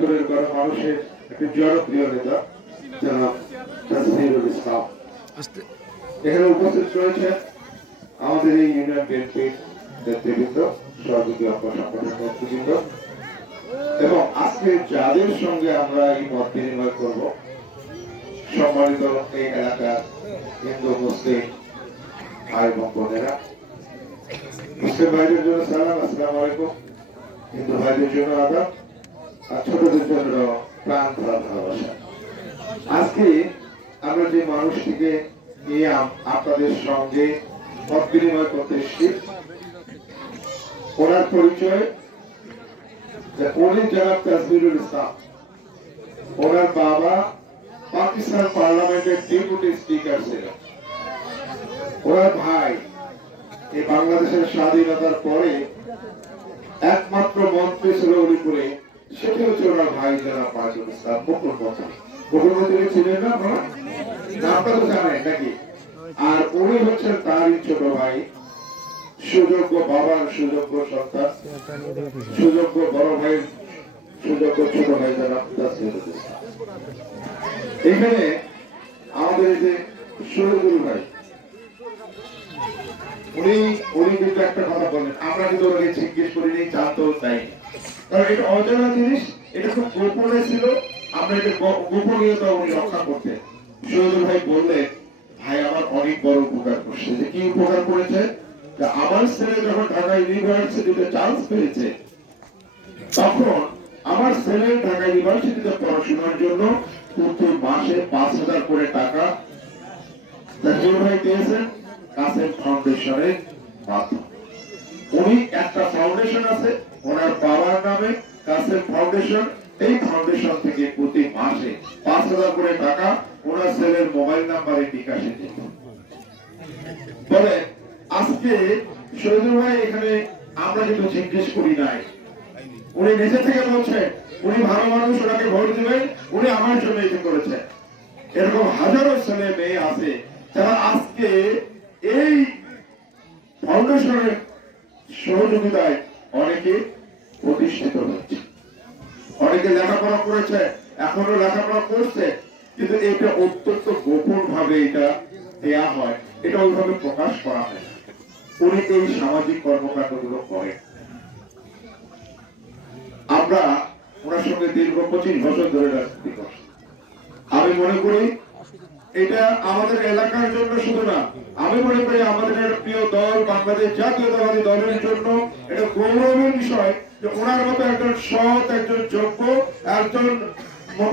ভিতরের করা মানুষের একটি জনপ্রিয় নেতা জনাব ইসলাম। এখানে উপস্থিত রয়েছেন আমাদের এই ইউনিয়ন বিএনপির নেতৃবৃন্দ সভাপতি নেতৃবৃন্দ। এবং আজকে যাদের সঙ্গে আমরা এই মত বিনিময় করব সম্মানিত এই এলাকার হিন্দু মুসলিম ভাই এবং বোনেরা। মুসলিম ভাইদের জন্য সালাম আসসালামু আলাইকুম। হিন্দু ভাইদের জন্য আদাব। ছোটদের জন্য প্রাণ ভালোবাসা। আজকে আমরা যে মানুষটিকে নিয়ে আপনাদের সঙ্গে মত বিনিময় করতে এসেছি, ওনার পরিচয় উনি ইসলাম। ওনার বাবা পাকিস্তান পার্লামেন্টের ডেপুটি স্পিকার ছিলেন ওনার ভাই এই বাংলাদেশের স্বাধীনতার পরে একমাত্র মন্ত্রী ছিল উলিপুরে সেটি হচ্ছে ভাই জনাব মাজুল ইসলাম মুকুল মন্ত্রী মুকুল মন্ত্রী ছিলেন না আপনারা? নামটা জানেন নাকি? আর উনি হচ্ছেন তারই ছোট ভাই। সুযোগ্য বাবার সুযোগ্য সন্তান। সুযোগ্য বড় ভাইয়ের সুযোগ্য ছোট ভাই ইসলাম এখানে আমাদের যে শহীদুল ভাই, উনি উনি কিন্তু একটা কথা বললেন আমরা কিন্তু ওনাকে জিজ্ঞেস করিনি, জানতেও চাইনি। কারণ এটা অজানা জিনিস, এটা খুব গোপনে ছিল। আমরা এটা গোপনীয়তা উনি রক্ষা করতেন শহীদুল ভাই বললেন ভাই, আমার অনেক বড় উপকার করছে। যে কি উপকার করেছে? আমার ছেলে যখন ঢাকা ইউনিভার্সিটিতে চান্স পেয়েছে, তখন আমার ছেলে ঢাকা ইউনিভার্সিটিতে পড়াশোনার জন্য প্রতি মাসে পাঁচ হাজার করে টাকা জাকির ভাই দিয়েছেন কাসেম ফাউন্ডেশনের মাধ্যমে উনি একটা ফাউন্ডেশন আছে ওনার বাবার নামে কাসেম ফাউন্ডেশন এই ফাউন্ডেশন থেকে প্রতি মাসে পাঁচ হাজার করে টাকা ওনার ছেলের মোবাইল নাম্বারে বিকাশে দিত বলে, আজকে ভাই এখানে আমরা কিন্তু জিজ্ঞেস করি নাই। উনি নিজে থেকে উনি ভালো মানুষ, ওনাকে ভোট উনি আমার জন্য এটা করেছে। এরকম হাজারো ছেলে মেয়ে আছে যারা আজকে এই ফাউন্ডেশনের সহযোগিতায় অনেকে প্রতিষ্ঠিত হচ্ছে। অনেকে লেখাপড়া করেছে, এখনও লেখাপড়া করছে, কিন্তু এটা অত্যন্ত গোপন ভাবে এটা দেয়া হয়। এটা ওইভাবে প্রকাশ করা হয়। উনি এই সামাজিক কর্মকাণ্ডগুলো করেন। আমরা ওনার সঙ্গে দীর্ঘ পঁচিশ বছর ধরে রাজনীতি করছি। আমি মনে করি এটা আমাদের এলাকার জন্য শুধু না, আমি মনে করি আমাদের প্রিয় দল, বাংলাদেশ জাতীয়তাবাদী দলের জন্য এটা গৌরবের বিষয় যে ওনার মতো একজন সৎ, একজন যোগ্য, একজন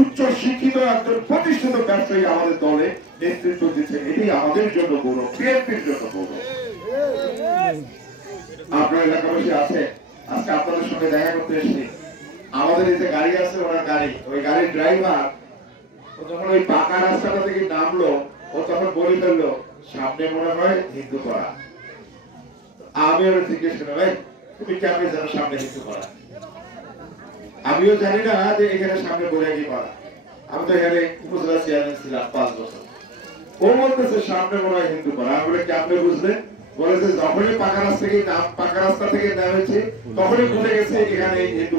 উচ্চ শিক্ষিত, একজন প্রতিষ্ঠিত ব্যবসায়ী আমাদের দলে নেতৃত্ব দিচ্ছে এটি আমাদের জন্য গৌরব, বিএনপির জন্য গৌরব। আপনার এলাকাবাসী আছে? আজকে আপনাদের সঙ্গে দেখা করতে এসেছি। আমাদের যে গাড়ি আছে, ওনার গাড়ি, ওই গাড়ির ড্রাইভার যখন ওই পাকা রাস্তাটা থেকে নামলো ও তখন বলে ফেলল সামনে মনে হয় হিন্দু করা আমি ওরা জিজ্ঞেস করলাম ভাই তুমি কেমন জানো সামনে হিন্দু করা আমিও জানি না যে এখানে সামনে বলে কি করা আমি তো এখানে উপজেলা চেয়ারম্যান ছিলাম পাঁচ বছর। ও বলতেছে সামনে মনে হয় হিন্দু করা আমি কেমনে বুঝলে? বলেছে যখনই পাকা রাস্তা থেকে নাম পাকা রাস্তা থেকে নেমেছে তখনই বুঝে গেছে এখানে হিন্দু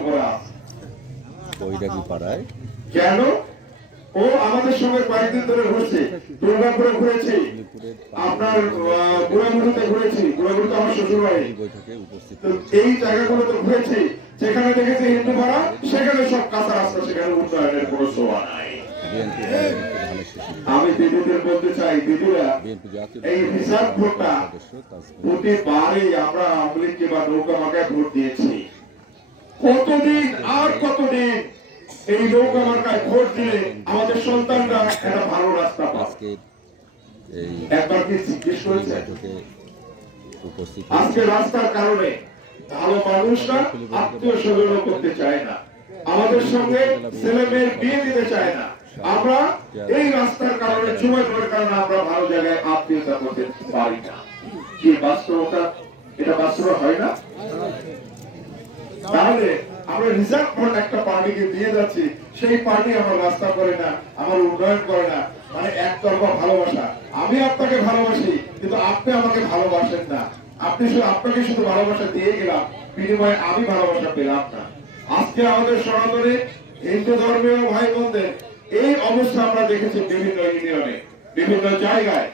পাড়ায়? কেন? ও আমাদের সঙ্গে কয়েকদিন ধরে ঘুরছে। দুর্গাপুরে ঘুরেছি। আপনার বুড়াবুড়িতে ঘুরেছি। বুড়াবুড়িতে আমার শ্বশুর বাড়ি। এই উপস্থিত তো ঘুরেছি। যেখানে দেখেছি হিন্দু পাড়া সেখানে সব কাঁচা রাস্তা, সেখানে উন্নয়নের কোনো সোয়া নাই। আমি দিদিদের বলতে চাই, দিদিরা, এই হিসাব ভোটটা প্রতিবারই আমরা আওয়ামী লীগকে বা নৌকা মার্কায় ভোট দিয়েছি। কতদিন, আর কতদিন এই নৌকা মার্কায় ভোট দিলে আমাদের সন্তানরা একটা ভালো রাস্তা পাবে। একবার কি জিজ্ঞেস করেছে? আজকে রাস্তার কারণে ভালো মানুষরা আত্মীয় স্বজন করতে চায় না। আমাদের সঙ্গে ছেলে মেয়ের বিয়ে দিতে চায় না। আমরা এই রাস্তার কারণে যুবকের কারণে আমরা ভালো জায়গায় আত্মীয়তা করতে পারি না। কি বাস্তবতা? এটা বাস্তব হয় না? আমরা রিজার্ভ ফান্ড একটা পার্টিকে দিয়ে যাচ্ছি, সেই পার্টি আমার রাস্তা করে না, আমার উন্নয়ন করে না। মানে একতরফা ভালোবাসা। আমি আপনাকে ভালোবাসি, কিন্তু আপনি আমাকে ভালোবাসেন না। আপনি শুধু আপনাকে শুধু ভালোবাসা দিয়ে গেলাম, বিনিময়ে আমি ভালোবাসা পেলাম না। আজকে আমাদের সনাতনে হিন্দু ধর্মীয় ভাই বোনদের এই অবস্থা আমরা দেখেছি বিভিন্ন ইউনিয়নে, বিভিন্ন জায়গায়।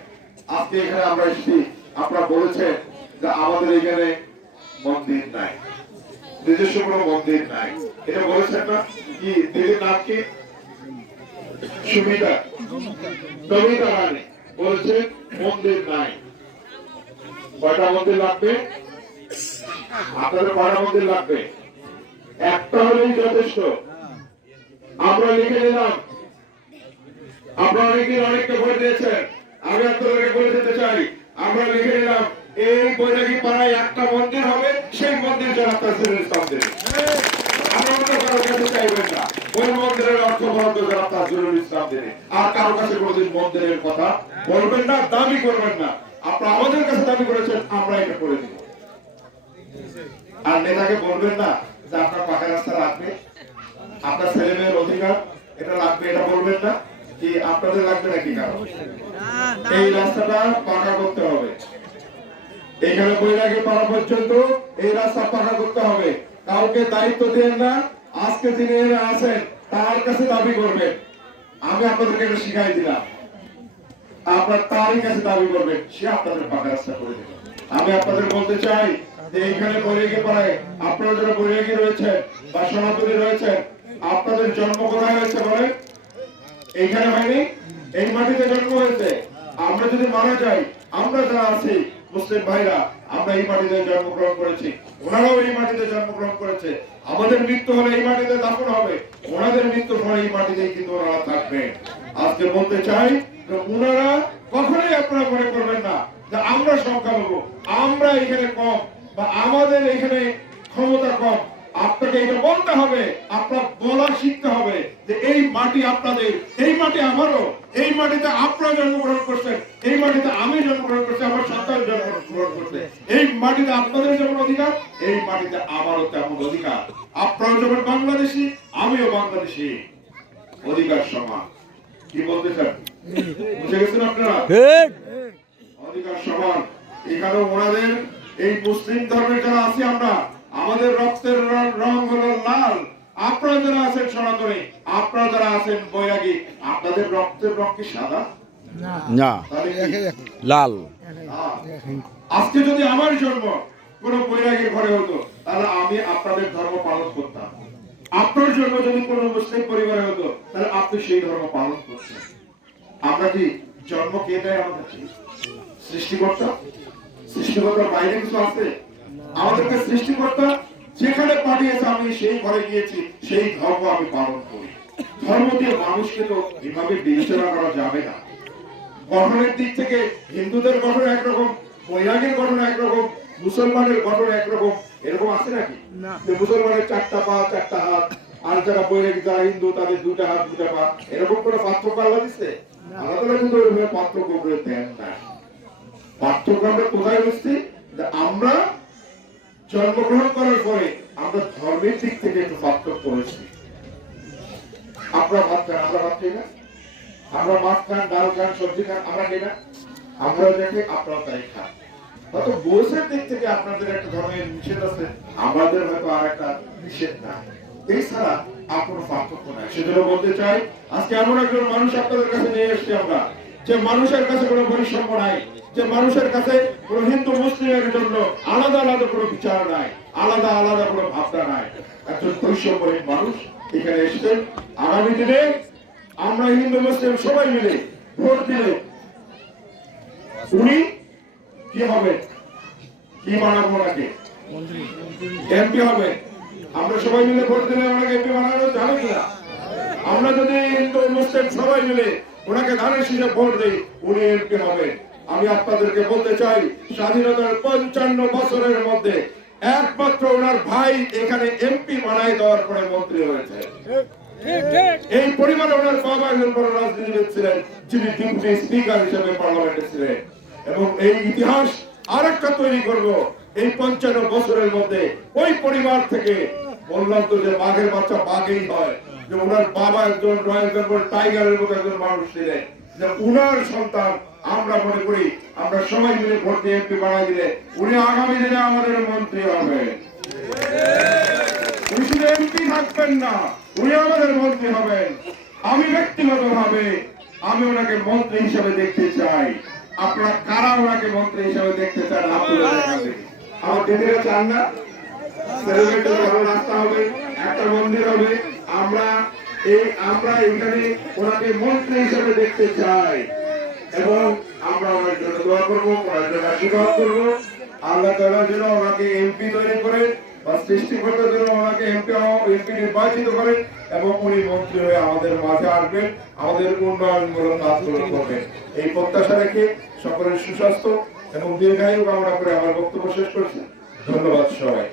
আজকে এখানে আমরা এসেছি, আপনারা বলেছেন যে আমাদের এখানে মন্দির নাই। নিজস্ব কোনো মন্দির নাই। এটা বলেছেন না? কি নাম কি? সুবিধা বলছে মন্দির নাই। কয়টা মন্দির লাগবে? আপনাদের কয়টা মন্দির লাগবে? একটা হলেই যথেষ্ট। আমরা লিখে নিলাম। আপনারা অনেকে অনেককে ভোট দিয়েছেন? আমি আপনাদেরকে বলে দিতে চাই। আমরা লিখে নিলাম। এই বৈরাগী পাড়ায় একটা মন্দির হবে সেই মন্দির যারা তাসিরুল ইসলাম দেবে। আমরা অন্য কারও কাছে চাইবেন না। ওই মন্দিরের অর্থ বরাদ্দ যারা তাসিরুল ইসলাম দেবে। আর কারও কাছে কোনোদিন মন্দিরের কথা বলবেন না দাবি করবেন না। আপনারা আমাদের কাছে দাবি করেছেন আমরা এটা করে দিব আর নেতাকে বলবেন না যে আপনার পাকা রাস্তা রাখবে আপনার ছেলে মেয়ের অধিকার এটা লাগবে এটা বলবেন না। কি আপনাদের লাগবে নাকি কারণ এই রাস্তাটা পাকা করতে হবে। এখানে বৈরাগী পাড়া পর্যন্ত এই রাস্তা পাকা করতে হবে। কাউকে দায়িত্ব দেন না, আজকে যিনি এখানে আছেন, তার কাছে দাবি করবেন। আমি আপনাদেরকে এটা শিখাই দিলাম। আপনার তারই কাছে দাবি করবেন, সে আপনাদের পাকা রাস্তা করে দেবে। আমি আপনাদের বলতে চাই যে এইখানে বৈরাগী পাড়ায় আপনারা যারা বৈরাগী রয়েছেন বা সনাতনী রয়েছেন, আপনাদের জন্ম কোথায় হয়েছে বলে এইখানে হয়নি? এই মাটিতে জন্ম হয়েছে। আমরা যদি মারা যাই, আমরা যারা আছি মুসলিম ভাইরা, আমরা এই মাটিতে জন্মগ্রহণ করেছি। ওনারাও এই মাটিতে জন্মগ্রহণ করেছে। আমাদের মৃত্যু হলে এই মাটিতে দাফন হবে। ওনাদের মৃত্যু পরে এই মাটিতেই কিন্তু ওনারা থাকবে আজকে বলতে চাই যে ওনারা কখনোই আপনারা মনে করবেন না যে আমরা সংখ্যালঘু আমরা এখানে কম বা আমাদের এখানে ক্ষমতা কম। আপনাকে এটা বলতে হবে আপনার বলা শিখতে হবে যে এই মাটি আপনাদের এই মাটি আমারও এই মাটিতে আপনারা জন্মগ্রহণ করছেন এই মাটিতে আমি জন্মগ্রহণ করছি আমার সন্তান জন্মগ্রহণ করছে। এই মাটিতে আপনাদের যেমন অধিকার এই মাটিতে আমারও তেমন অধিকার। আপনারাও যেমন বাংলাদেশি আমিও বাংলাদেশি। অধিকার সমান। কি বলতে চান? বুঝে গেছেন আপনারা? অধিকার সমান। এখানে ওনাদের এই মুসলিম ধর্মের যারা আছি আমরা আমাদের রক্তের রং হলো লাল। আপনারা যারা আছেন সনাতনী আপনারা যারা আছেন বৈরাগী আপনাদের রক্তের রং কি সাদা? না। লাল। আজকে যদি আমার জন্ম কোন বৈরাগীর ঘরে হতো তাহলে আমি আপনাদের ধর্ম পালন করতাম। আপনার জন্ম যদি কোন মুসলিম পরিবারে হতো তাহলে আপনি সেই ধর্ম পালন করতেন। আমরা কি জন্ম কে দেয় আমাদেরকে? সৃষ্টিকর্তা? সৃষ্টিকর্তার বাইরে কিছু আছে? আমাদেরকে সৃষ্টিকর্তা যেখানে পাঠিয়েছে আমি সেই ঘরে গিয়েছি সেই ধর্ম আমি পালন করি। ধর্ম দিয়ে মানুষকে তো এভাবে বিবেচনা করা যাবে না। গঠনের দিক থেকে হিন্দুদের গঠন একরকম বৈরাগের গঠন একরকম মুসলমানের গঠন একরকম এরকম আছে নাকি? মুসলমানের চারটা পা চারটা হাত আর যারা বৈরাগী যারা হিন্দু তাদের দুটা হাত দুটা পা এরকম কোনো পার্থক্য আল্লাহ দিচ্ছে আল্লাহ তাআলা কিন্তু ওইভাবে পার্থক্য করে দেন না পার্থক্য আমরা কোথায় বুঝছি? আমরা জন্মগ্রহণ করার পরে আমরা ধর্মের দিক থেকে একটু পার্থক্য করেছি। আপনারা ভাত খান আমরা ভাত খাই না? আমরা মাছ খান ডাল খান, সবজি খান, আমরা খাই না। আমরা দেখে আপনারা তাই খান। হয়তো দিক থেকে আপনাদের একটা নিষেধ আছে, আমাদের হয়তো আর একটা নিষেধ না। এছাড়া আর কোনো পার্থক্য নাই। সেজন্য বলতে চাই, আজকে এমন একজন মানুষ আপনাদের কাছে নিয়ে এসেছি আমরা, যে মানুষের কাছে কোনো বৈষম্য নাই। যে মানুষের কাছে কোনো হিন্দু মুসলিমের জন্য আলাদা আলাদা কোনো বিচার নাই, আলাদা আলাদা কোনো ভাবনা নাই। একজন বৈষম্যহীন মানুষ এখানে এসেছেন আগামী দিনে আমরা হিন্দু, মুসলিম সবাই মিলে ভোট দিলে উনি কি হবে? কি বানাবো ওনাকে? এমপি হবে। আমরা সবাই মিলে ভোট দিলে ওনাকে এমপি বানানো যাবে কিনা? আমরা যদি হিন্দু, মুসলিম সবাই মিলে ওনাকে ধানের শীষে ভোট দিই, উনি এমপি হবে। আমি আপনাদেরকে বলতে চাই, স্বাধীনতার পঞ্চান্ন বছরের মধ্যে একমাত্র ওনার ভাই এখানে এমপি বানাই দেওয়ার পরে মন্ত্রী হয়েছে। এই পরিবারে ওনার বাবা একজন বড় রাজনীতিবিদ ছিলেন, যিনি ডেপুটি স্পিকার হিসেবে পার্লামেন্টে ছিলেন। এবং এই ইতিহাস আরেকটা তৈরি করব, এই পঞ্চান্ন বছরের মধ্যে ওই পরিবার থেকে বললাম তো যে বাঘের বাচ্চা বাঘেই হয়, যে ওনার বাবা একজন রয়্যাল বেঙ্গল টাইগারের মতো একজন মানুষ ছিলেন, যে উনার সন্তান আমরা মনে করি, আমরা সবাই মিলে ভোট দিয়ে এমপি বানাই দিলে উনি আগামী দিনে আমাদের মন্ত্রী হবে। উনি শুধু এমপি থাকবেন না, উনি আমাদের মন্ত্রী হবেন। আমি ব্যক্তিগতভাবে, আমি ওনাকে মন্ত্রী হিসেবে দেখতে চাই। আপনারা কারা ওনাকে মন্ত্রী হিসেবে দেখতে চান। আমার দিদিরা চান না। ভালো রাস্তা হবে, একটা মন্দির হবে। আমরা এই আমরা এখানে ওনাকে মন্ত্রী হিসেবে দেখতে চাই। এবং আমরা ওনার জন্য দোয়া করব, ওনার জন্য আশীর্বাদ করব। আল্লাহ তাআলা যেন ওনাকে এমপি তৈরি করে বা সৃষ্টিকর্তার জন্য ওনাকে এমপি এমপি নির্বাচিত করেন এবং উনি মন্ত্রী হয়ে আমাদের মাঝে আসবেন, আমাদের উন্নয়নমূলক কাজগুলো করবেন। এই প্রত্যাশা রেখে সকলের সুস্বাস্থ্য এবং দীর্ঘায়ু কামনা করে আমার বক্তব্য শেষ করছি। ধন্যবাদ সবাই